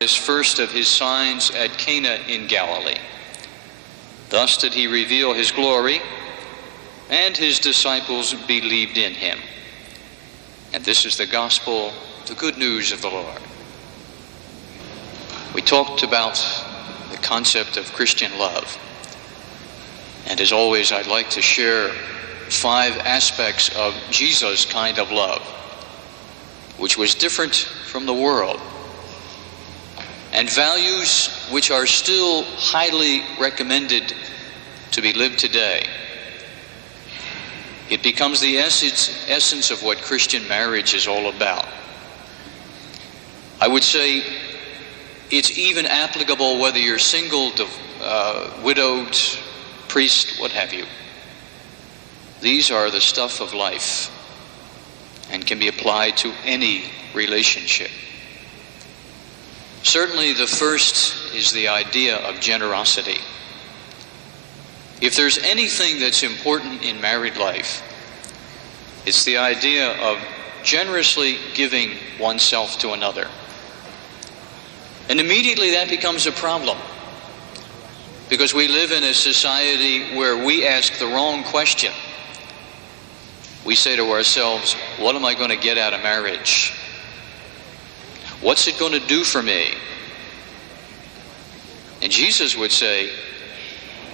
This first of his signs at Cana in Galilee. Thus did he reveal his glory, and his disciples believed in him. And this is the gospel, the good news of the Lord. We talked about the concept of Christian love. And as always, I'd like to share 5 aspects of Jesus' kind of love, which was different from the world, and values which are still highly recommended to be lived today. It becomes the essence of what Christian marriage is all about. I would say it's even applicable whether you're single, widowed, priest, what have you. These are the stuff of life and can be applied to any relationship. Certainly the first is the idea of generosity. If there's anything that's important in married life, it's the idea of generously giving oneself to another. And immediately that becomes a problem, because we live in a society where we ask the wrong question. We say to ourselves, what am I going to get out of marriage? What's it going to do for me? And Jesus would say,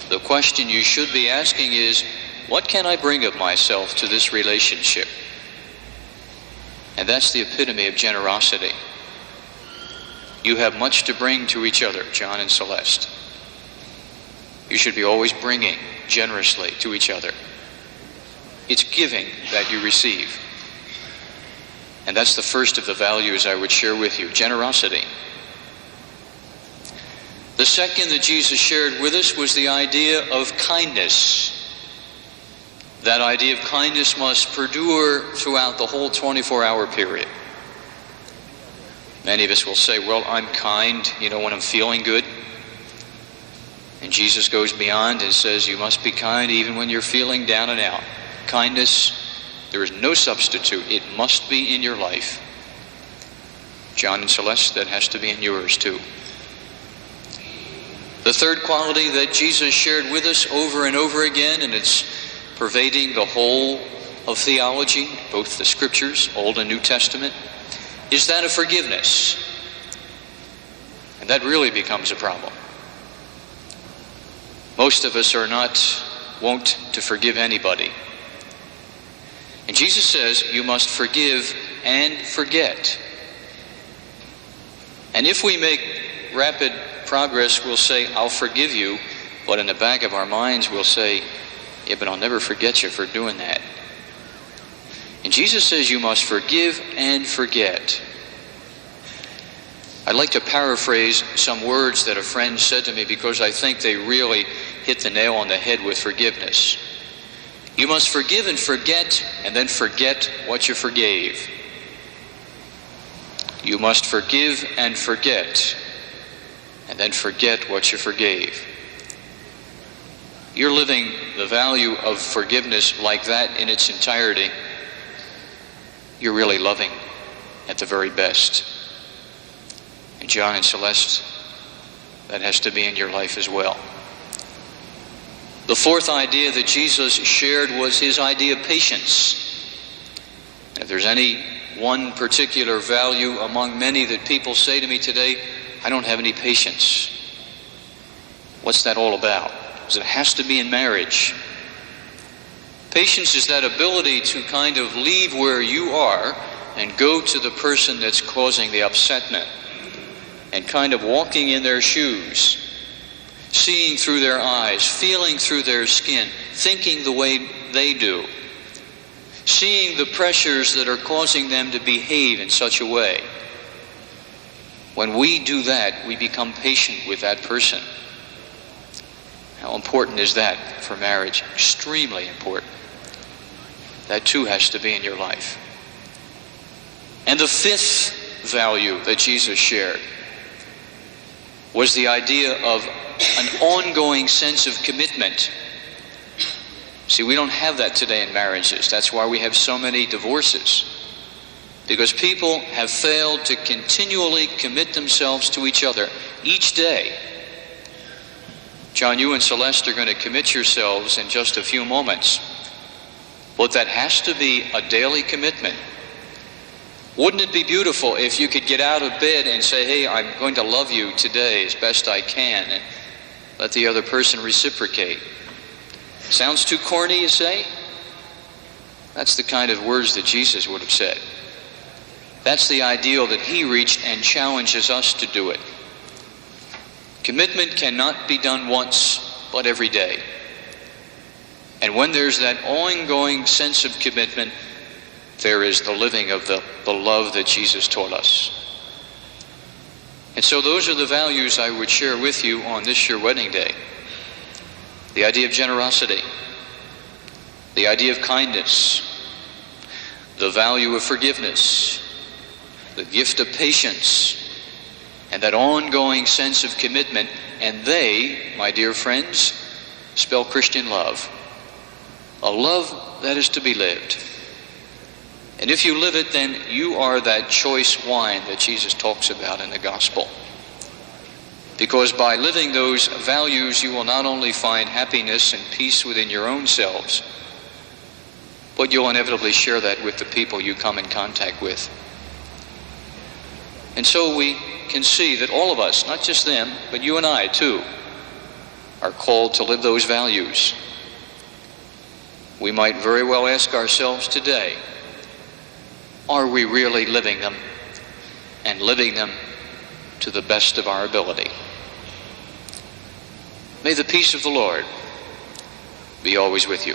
the question you should be asking is, what can I bring of myself to this relationship? And that's the epitome of generosity. You have much to bring to each other, John and Celeste. You should be always bringing generously to each other. It's giving that you receive. And that's the first of the values I would share with you, generosity. The second that Jesus shared with us was the idea of kindness. That idea of kindness must perdure throughout the whole 24-hour period. Many of us will say, well, I'm kind, when I'm feeling good. And Jesus goes beyond and says, you must be kind even when you're feeling down and out. Kindness, there is no substitute. It must be in your life. John and Celeste, that has to be in yours too. The third quality that Jesus shared with us over and over again, and it's pervading the whole of theology, both the scriptures, Old and New Testament, is that of forgiveness. And that really becomes a problem. Most of us are not wont to forgive anybody. And Jesus says, you must forgive and forget. And if we make rapid progress, we'll say, I'll forgive you, but in the back of our minds we'll say, yeah, but I'll never forget you for doing that. And Jesus says you must forgive and forget. I'd like to paraphrase some words that a friend said to me because I think they really hit the nail on the head with forgiveness. You must forgive and forget, and then forget what you forgave. You must forgive and forget, and then forget what you forgave. You're living the value of forgiveness like that in its entirety. You're really loving at the very best. And John and Celeste, that has to be in your life as well. The fourth idea that Jesus shared was his idea of patience. If there's any one particular value among many that people say to me today, I don't have any patience. What's that all about? Because it has to be in marriage. Patience is that ability to kind of leave where you are and go to the person that's causing the upsetment and kind of walking in their shoes, seeing through their eyes, feeling through their skin, thinking the way they do, seeing the pressures that are causing them to behave in such a way. When we do that, we become patient with that person. How important is that for marriage? Extremely important. That too has to be in your life. And the fifth value that Jesus shared was the idea of an ongoing sense of commitment. See, we don't have that today in marriages. That's why we have so many divorces. because people have failed to continually commit themselves to each other each day. John, you and Celeste are going to commit yourselves in just a few moments. But that has to be a daily commitment. Wouldn't it be beautiful if you could get out of bed and say, hey, I'm going to love you today as best I can, and let the other person reciprocate? Sounds too corny, you say? That's the kind of words that Jesus would have said. That's the ideal that he reached and challenges us to do it. Commitment cannot be done once, but every day. And when there's that ongoing sense of commitment, there is the living of the love that Jesus taught us. And so those are the values I would share with you on this your wedding day. The idea of generosity, the idea of kindness, the value of forgiveness, the gift of patience, and that ongoing sense of commitment. And they, my dear friends, spell Christian love. A love that is to be lived. And if you live it, then you are that choice wine that Jesus talks about in the gospel. Because by living those values, you will not only find happiness and peace within your own selves, but you'll inevitably share that with the people you come in contact with. And so we can see that all of us, not just them, but you and I too, are called to live those values. We might very well ask ourselves today, are we really living them, and living them to the best of our ability? May the peace of the Lord be always with you.